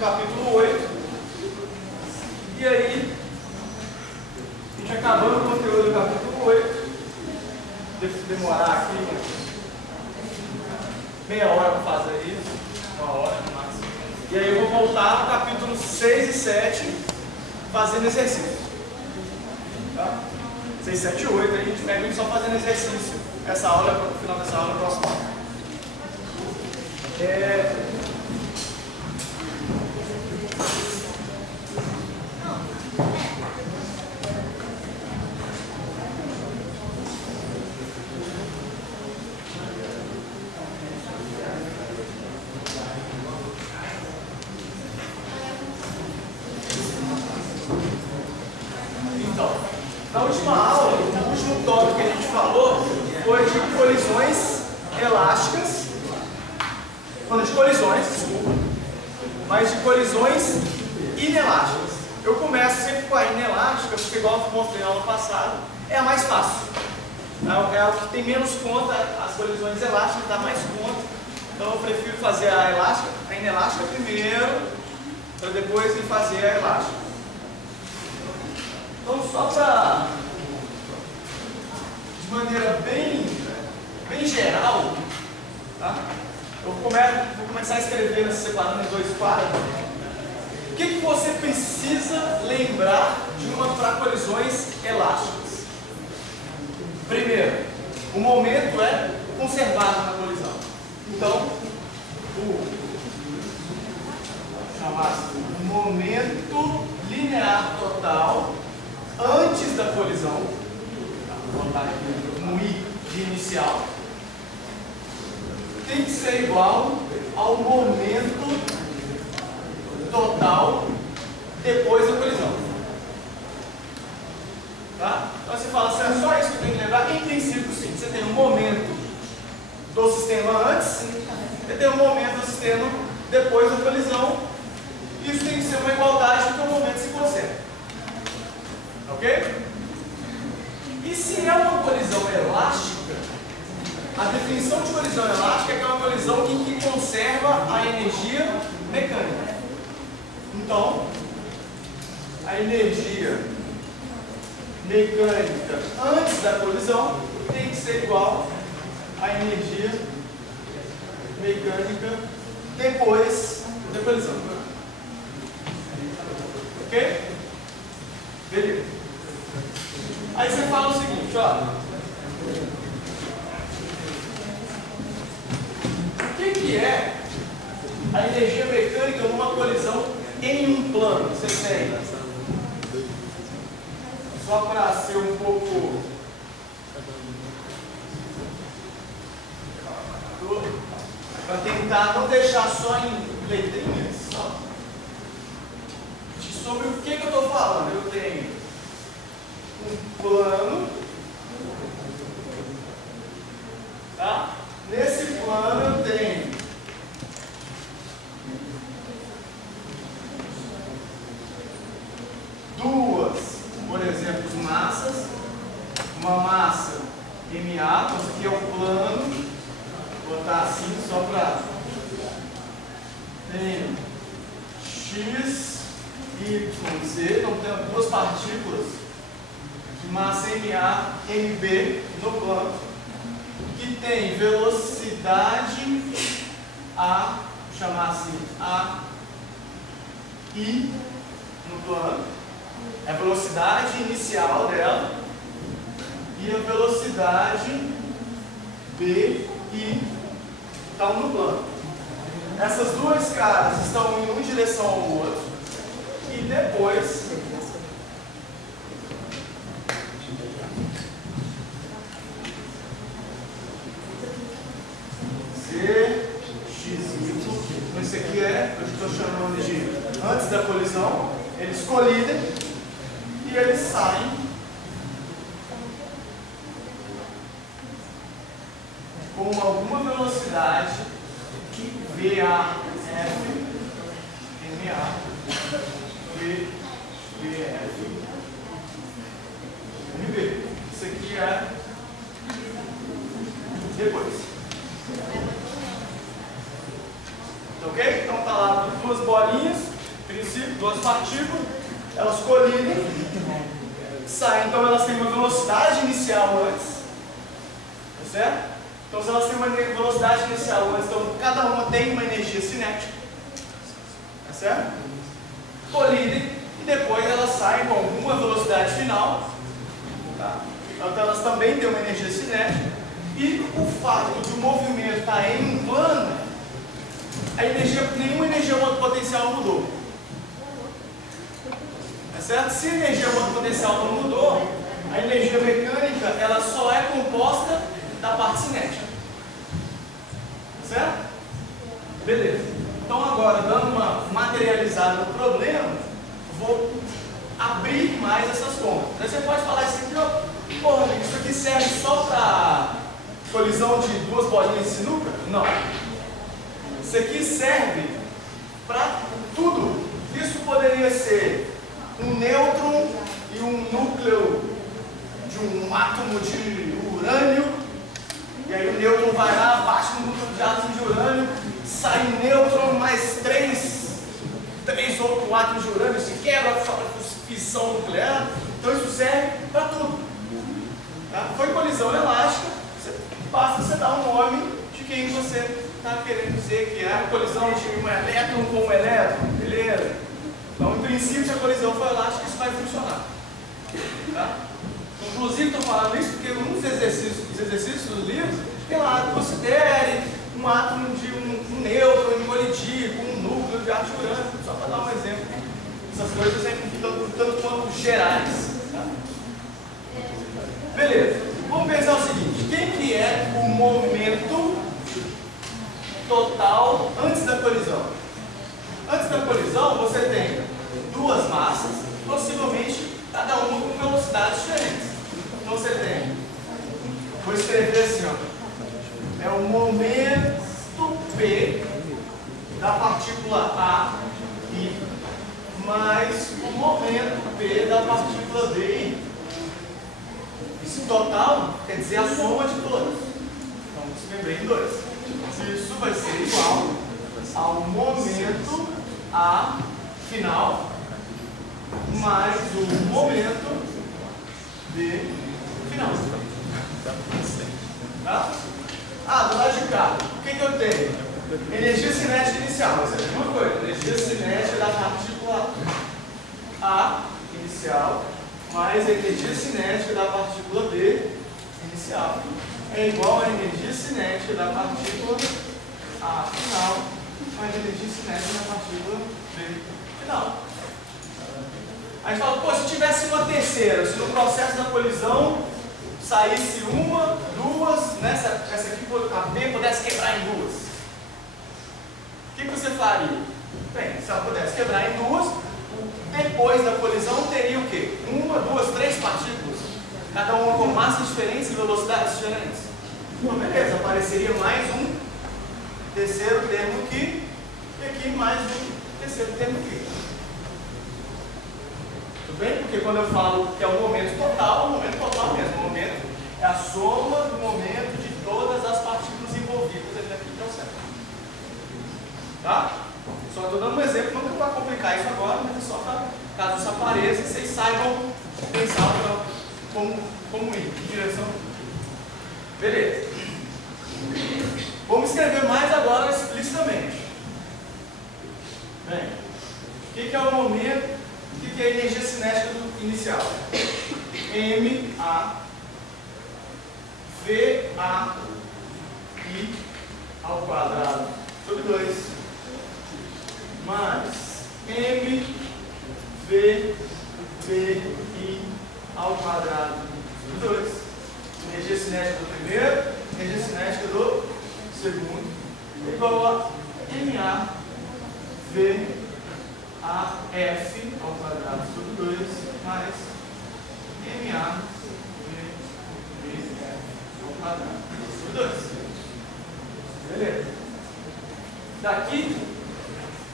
capítulo 8. E aí, a gente acabando o conteúdo do capítulo 8. Deve demorar aqui meia hora para fazer isso, uma hora no máximo. E aí eu vou voltar no capítulo 6 e 7, fazendo exercício. Tá? 6, 7 e 8, aí a gente pega só fazendo exercício. Essa aula, no final dessa aula, próxima aula. Então, na última aula, o último tópico que a gente falou foi de colisões elásticas. Falando de colisões, desculpa, mas de colisões inelásticas. Eu começo sempre com a inelástica, porque igual eu mostrei na aula passada, é a mais fácil. É a que tem menos conta, as colisões elásticas dá mais conta. Então eu prefiro fazer a inelástica primeiro, para depois ir fazer a elástica. Então só para, de maneira bem geral, tá? Eu vou começar a escrever, separando em 2 quadros. O que você precisa lembrar de uma para colisões elásticas? Primeiro, o momento é conservado na colisão. Então, o momento linear total antes da colisão, vou botar aqui no I de inicial, tem que ser igual ao momento total depois da colisão. Tá? Então você fala assim, é só isso que eu tenho que lembrar? Em princípio, sim. Você tem um momento do sistema antes, você tem um momento do sistema depois da colisão. Isso tem que ser uma igualdade porque o momento se conserva. Ok? E se é uma colisão elástica, a definição de colisão elástica é que é uma colisão que conserva a energia mecânica. Então, a energia mecânica antes da colisão tem que ser igual à energia mecânica depois da colisão. Ok? Beleza. Aí você fala o seguinte, ó. O que é a energia mecânica numa colisão em um plano? Você tem, só para ser um pouco para tentar não deixar só em letrinhas, só. Sobre o que eu estou falando? Eu tenho um plano, tá? Nesse plano eu tenho duas, por exemplo, massas. Uma massa MA, então isso aqui é o plano. Vou botar assim só para. Tenho X, Y, Z, então tenho duas partículas de massa MA, MB no plano, que tem velocidade A, vou chamar assim, A, I no plano, é a velocidade inicial dela, e a velocidade B, I, estão no plano. Essas duas caras estão em uma direção ao outro, e depois Z, X, Y, então esse aqui é, eu estou chamando de antes da colisão, eles colidem e eles saem com alguma velocidade VAF, MA, VF, MB. Isso aqui é depois. Ok? Então tá lá duas bolinhas. princípio, duas partículas, elas colidem, saem, então elas têm uma velocidade inicial antes, tá certo? Então se elas têm uma velocidade inicial antes, então cada uma tem uma energia cinética, tá certo? Colidem e depois elas saem com uma velocidade final, tá? Então elas também têm uma energia cinética, e o fato de o movimento estar em um plano, nenhuma energia potencial mudou. Tá certo? Se a energia potencial não mudou, a energia mecânica ela só é composta da parte cinética. Tá certo? Beleza. Então agora, dando uma materializada no problema, vou abrir mais essas contas. Aí você pode falar assim, porra, isso aqui serve só para colisão de duas bolinhas de sinuca? Não. Isso aqui serve para tudo. Isso poderia ser um nêutron e um núcleo de um átomo de urânio, e aí o nêutron vai lá, bate no núcleo de átomo de urânio, sai um nêutron mais três outros átomos de urânio, se quebra a fissão nuclear. Então isso serve para tudo. Tá? Foi colisão elástica, basta você dar um nome de quem você está querendo dizer que é a colisão de um elétron com um elétron, beleza? Então, em princípio, se a colisão for elástica, isso vai funcionar. Tá? Inclusive, estou falando isso porque nos exercícios dos livros, tem lá, considere um átomo de um nêutron de colidir com um núcleo de átomo de urânio, só para dar um exemplo. Essas coisas sempre tanto quanto gerais. Tá? Beleza. Vamos pensar o seguinte, quem que é o momento total antes da colisão? Antes da colisão, você tem duas massas, possivelmente cada uma com velocidades diferentes. Então você tem, vou escrever assim, ó, é o momento P da partícula A I mais o momento P da partícula B I. Esse total quer dizer a soma de todas. Então, desmembrei em dois. Isso vai ser igual ao momento A final mais o momento B final. Tá? Do lado de cá, o que eu tenho? Energia cinética inicial, vai ser a mesma coisa. Energia cinética da partícula A inicial mais a energia cinética da partícula B inicial é igual à energia cinética da partícula A final mais a energia cinética da partícula B final. A gente fala, pô, se tivesse uma terceira, se no processo da colisão saísse uma, duas, né, essa aqui, a B pudesse quebrar em duas, o que você faria? Bem, se ela pudesse quebrar em duas, depois da colisão teria o quê? Uma, duas, três partículas, cada uma com massas diferentes e velocidades diferentes. Então, beleza, apareceria mais um terceiro termo aqui, e aqui mais um terceiro termo aqui. Tudo bem? Porque quando eu falo que é o momento total, é o momento total mesmo. O momento é a soma do momento de todas as partículas envolvidas ali naquele processo. Tá? Só estou dando um exemplo, não para complicar isso agora, mas é só para, caso isso apareça, vocês saibam pensar como ir, que direção. Beleza. Vamos escrever mais agora explicitamente. Bem, o que é o momento, o que é a energia cinética inicial? MA VAI ao quadrado sobre 2 mais MVBI ao quadrado sobre 2. Energia cinética do primeiro, energia cinética do segundo, igual a MAVAF ao quadrado sobre 2 mais MAVBF ao quadrado sobre 2. Beleza? Daqui,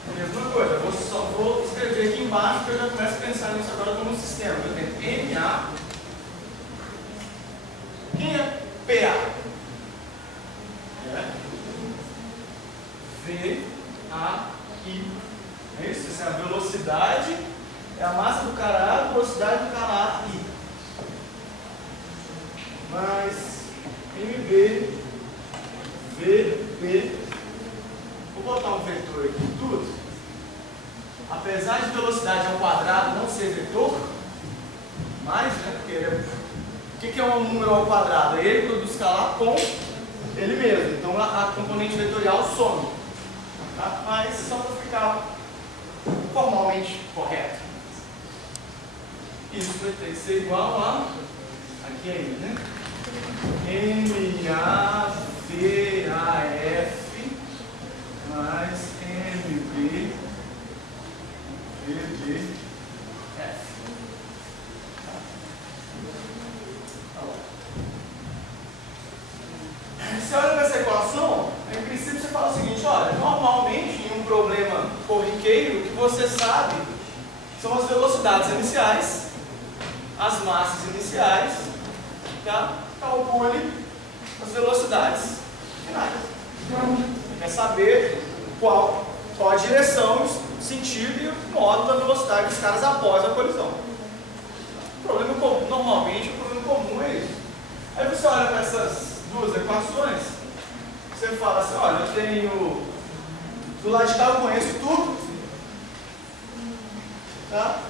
a mesma coisa, eu só vou escrever aqui embaixo, porque eu já começo a pensar nisso agora como um sistema. Eu tenho MA. Quem é PA? VAI. É isso? Essa é a velocidade velocidade é a massa do cara A, a velocidade do cara A I. Mais MB, VB. Vou botar um vetor aqui, tudo. Apesar de velocidade ao quadrado não ser vetor, mais, né? Porque o que é um número ao quadrado? É ele produz escalar com ele mesmo. Então a componente vetorial some. Tá? Mas só para ficar formalmente correto. Isso vai ter que ser igual a. Aqui é I, né? MAVAF mais MB VBF. Você olha para essa equação, em princípio você fala o seguinte, olha, normalmente em um problema corriqueiro, o que você sabe são as velocidades iniciais, as massas iniciais, tá? Calcule as velocidades finais. Você quer saber qual a direção, o sentido e o modo da velocidade dos caras após a colisão. O problema comum, normalmente o problema comum é isso. Aí você olha para essas duas equações, você fala assim, olha, eu tenho do lado de cá eu conheço tudo, tá?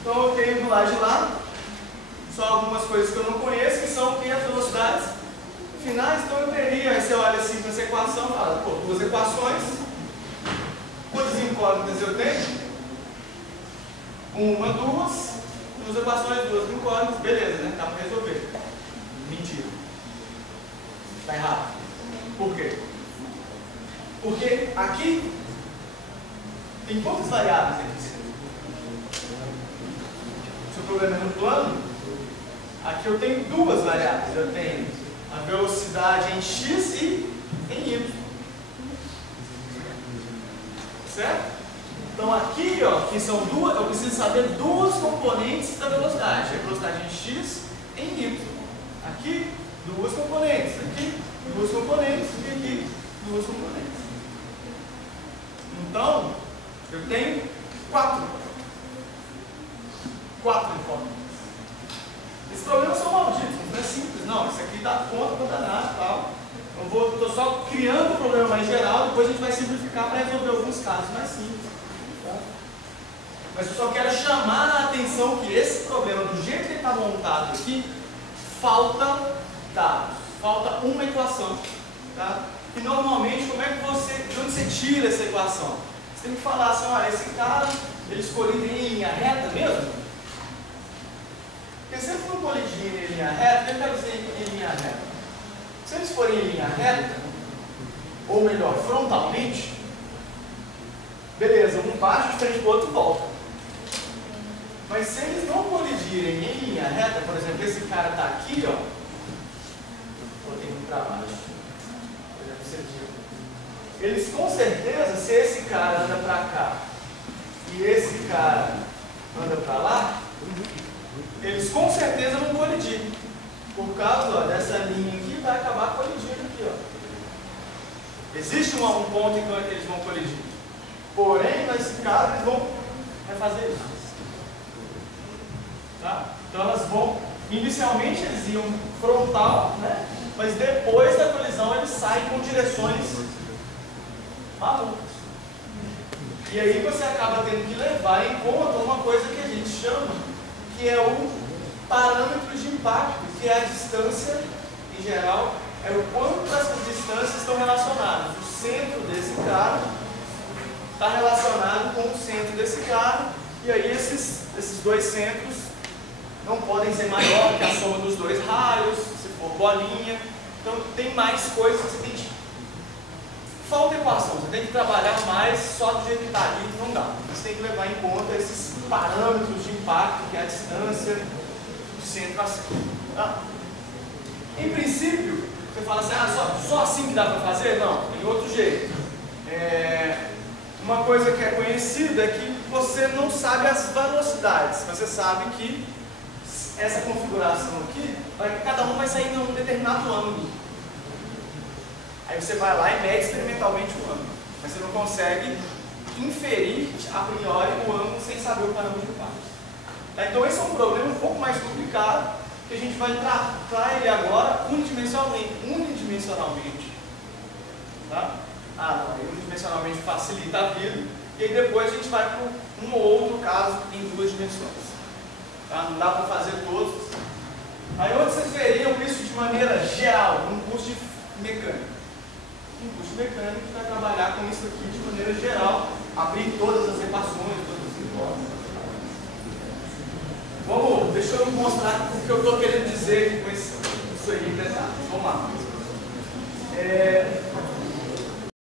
Então eu tenho do lado de lá só algumas coisas que eu não conheço, que são as velocidades finais. Então eu teria, aí você olha assim para essa equação e fala, pô, duas equações, quantas incógnitas eu tenho? Uma, duas equações, duas incógnitas, beleza, né? Dá para resolver. Mentira. Está errado. Por quê? Porque aqui tem quantas variáveis aqui? Se o problema é no plano, aqui eu tenho duas variáveis. Eu tenho a velocidade em x e em y. Certo? Então aqui, ó, que são duas, eu preciso saber duas componentes da velocidade. A velocidade em x e em y. Aqui, duas componentes. Aqui, duas componentes. E aqui, duas componentes. Então, eu tenho quatro incógnitas. Esses problemas são malditos, não é simples, não. Isso aqui dá conta, não dá nada e tal. Estou só criando um problema mais geral, depois a gente vai simplificar para resolver alguns casos mais simples. Tá? Mas eu só quero chamar a atenção que esse problema, do jeito que ele está montado aqui, falta dados, falta uma equação. Tá? E normalmente, como é que de onde você tira essa equação? Você tem que falar assim, olha, esse cara, ele escolhido em linha reta mesmo? Porque se eles não colidirem em linha reta, o que eu quero dizer em linha reta? Se eles forem em linha reta, ou melhor, frontalmente, beleza, um bate de frente do outro e volta. Mas se eles não colidirem em linha reta, por exemplo, esse cara está aqui, ó, botei muito para baixo, eles com certeza, se esse cara anda para cá e esse cara anda para lá, eles com certeza vão colidir. Por causa, ó, dessa linha aqui, vai acabar colidindo aqui, ó. Existe um ponto em que eles vão colidir. Porém, nesse caso, eles vão refazer isso. Tá? Então elas vão, inicialmente eles iam frontal, né? Mas depois da colisão eles saem com direções malucas. E aí você acaba tendo que levar em conta uma coisa que a gente chama, que é o parâmetro de impacto, que é a distância, em geral, é o quanto essas distâncias estão relacionadas. O centro desse cara está relacionado com o centro desse cara, e aí esses dois centros não podem ser maior que a soma dos dois raios, se for bolinha. Então tem mais coisas que você tem que... Falta equação, você tem que trabalhar mais só do jeito que está ali, não dá. Você tem que levar em conta esses parâmetros de impacto, que é a distância do centro a centro. Tá? Em princípio, você fala assim, só assim que dá para fazer? Não, tem outro jeito. Uma coisa que é conhecida é que você não sabe as velocidades, você sabe que essa configuração aqui, cada um vai sair em um determinado ângulo. Aí você vai lá e mede experimentalmente o ângulo, mas você não consegue inferir a priori o ângulo sem saber o parâmetro de par. Tá? Então esse é um problema um pouco mais complicado, que a gente vai tratar ele agora unidimensionalmente. Tá? Unidimensionalmente facilita a vida, e aí depois a gente vai para um ou outro caso em duas dimensões. Tá? Não dá para fazer todos. Aí onde vocês veriam isso de maneira geral, num curso de mecânica? Um curso de mecânica que vai trabalhar com isso aqui de maneira geral, abrir todas as equações, todas as hipóteses. Deixa eu mostrar o que eu estou querendo dizer com isso aí, pesado. Vamos lá.